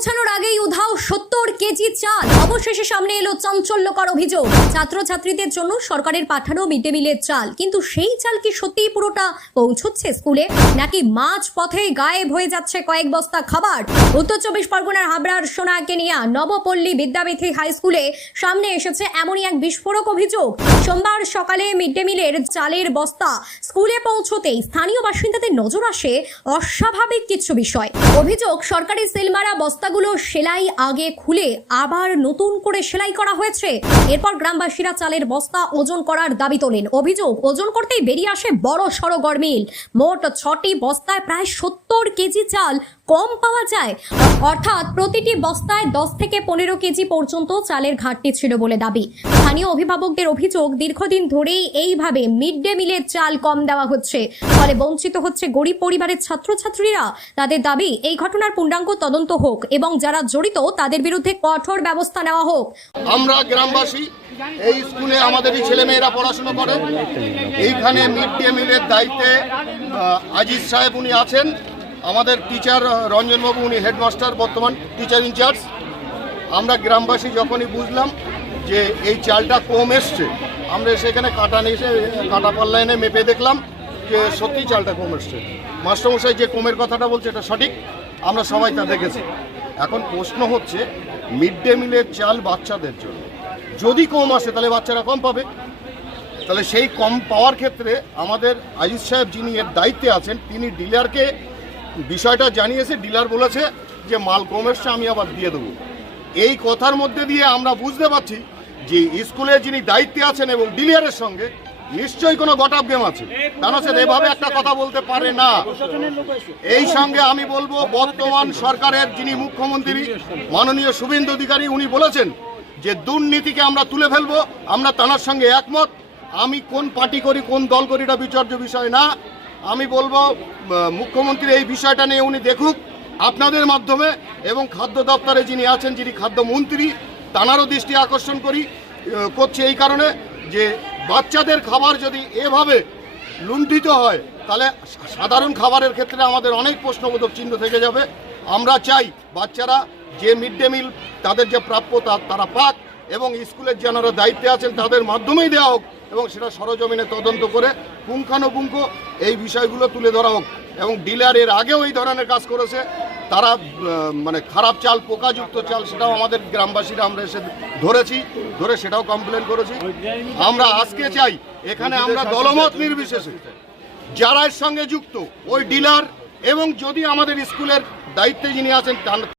পৌঁছানোর আগেই উধাও 70 কেজি চাল। অবশেষে সামনে এলো চাঞ্চল্যকর অভিযোগ। ছাত্রছাত্রীদের জন্য সরকারের পাঠানো মিড ডে মিলের চাল, কিন্তু সেই চাল কি সত্যিই পুরোটা পৌঁছচ্ছে স্কুলে, নাকি মাঝ পথে গায়েব হয়ে যাচ্ছে কয়েক বস্তা খাবার? উত্তর 24 পরগনার হাবড়ার সোনাকেনিয়া নবপল্লী বিদ্যাপীঠী হাই স্কুলে সামনে এসেছে এমনই এক বিস্ফোরক অভিযোগ। সোমবার সকালে মিড ডে মিলের চালের বস্তা স্কুলে পৌঁছতেই স্থানীয় বাসিন্দাদের নজর আসে অস্বাভাবিক কিছু বিষয়। অভিযোগ, সরকারি সিলমারা বস্তাগুলো সেলাই আগে খুলে আবার নতুন করে সেলাই করা হয়েছে। এরপর গ্রামবাসীরা চালের বস্তা ওজন করার দাবি তোলেন। অভিযোগ, ওজন করতেই বেরিয়ে আসে বড় সড় গরমিল। মোট 6টি বস্তায় প্রায় 70 কেজি চাল কম পাওয়া যায়। অর্থাৎ প্রতিটি বস্তায় 10 থেকে 15 কেজি পর্যন্ত চালের ঘাটতি ছিল বলে দাবি। স্থানীয় অভিভাবকদের অভিযোগ, দীর্ঘদিন ধরেই এইভাবে মিড ডে মিলের চাল কম দেওয়া হচ্ছে, ফলে বঞ্চিত হচ্ছে গরিব পরিবারের ছাত্রছাত্রীরা। তাদের দাবি, এই ঘটনার পূর্ণাঙ্গ তদন্ত হোক এবং যারা জড়িত তাদের বিরুদ্ধে কঠোর ব্যবস্থা নেওয়া হোক। আমরা গ্রামবাসী, এই স্কুলে আমাদেরই ছেলেমেয়েরা পড়াশোনা করে। এইখানে মিড ডে মিলের দায়িত্বে আজিজ সাহেব উনি আছেন, আমাদের টিচার রঞ্জনবাবু উনি হেডমাস্টার, বর্তমান টিচার ইনচার্জ। আমরা গ্রামবাসী যখনই বুঝলাম যে এই চালটা কম এসছে, আমরা সেখানে কাটা পাল্লা এনে মেপে দেখলাম যে সত্যি চালটা কম এসছে। মাস্টারমশাই যে কমের কথাটা বলছে এটা সঠিক, আমরা সবাই তা দেখেছি। এখন প্রশ্ন হচ্ছে, মিড ডে মিলের চাল বাচ্চাদের জন্য যদি কম আসে তাহলে বাচ্চারা কম পাবে। তাহলে সেই কম পাওয়ার ক্ষেত্রে আমাদের আজিজ সাহেব যিনি এর দায়িত্বে আছেন, তিনি ডিলারকে বিষয়টা জানিয়েছে। ডিলার বলেছে যে মাল কম এসছে, আমি আবার দিয়ে দেবো। এই কথার মধ্যে দিয়ে আমরা বুঝতে পারছি যে স্কুলে যিনি দায়িত্বে আছেন এবং ডিলারের সঙ্গে নিশ্চয়ই কোনো গটাপ গেম আছে। তারা এভাবে একটা কথা বলতে পারে না। এই সঙ্গে আমি বলবো, বর্তমান সরকারের যিনি মুখ্যমন্ত্রী মাননীয় শুভেন্দু অধিকারী, উনি বলেছেন যে দুর্নীতিকে আমরা তুলে ফেলবো। আমরা তার সঙ্গে একমত। আমি কোন পার্টি করি, কোন দল করি, এটা বিচার্য বিষয় না। আমি বলবো মুখ্যমন্ত্রী এই বিষয়টা নিয়ে উনি দেখুক আপনাদের মাধ্যমে, এবং খাদ্য দপ্তরে যিনি আছেন, যিনি খাদ্যমন্ত্রী, তাঁরও দৃষ্টি আকর্ষণ করছে এই কারণে যে বাচ্চাদের খাবার যদি এভাবে লুণ্ঠিত হয় তাহলে সাধারণ খাবারের ক্ষেত্রে আমাদের অনেক প্রশ্নবোধক চিহ্ন থেকে যাবে। আমরা চাই বাচ্চারা যে মিড ডে মিল তাদের যে প্রাপ্য তারা পাক, এবং স্কুলের যারা দায়িত্বে আছেন তাদের মাধ্যমেই দেওয়া হোক, এবং সেটা সরজমিনে তদন্ত করে পুঙ্খানুপুঙ্খ এই বিষয়গুলো তুলে ধরা হোক। এবং ডিলার এর আগেও এই ধরনের কাজ করেছে, তারা মানে খারাপ চাল, পোকাযুক্ত চাল, সেটাও আমাদের গ্রামবাসীরা আমরা এসে ধরে সেটাও কমপ্লেন করেছি। আমরা আজকে চাই এখানে আমরা দলমত নির্বিশেষে যারা এর সঙ্গে যুক্ত ওই ডিলার, এবং যদি আমাদের স্কুলের দায়িত্বে যিনি আছেন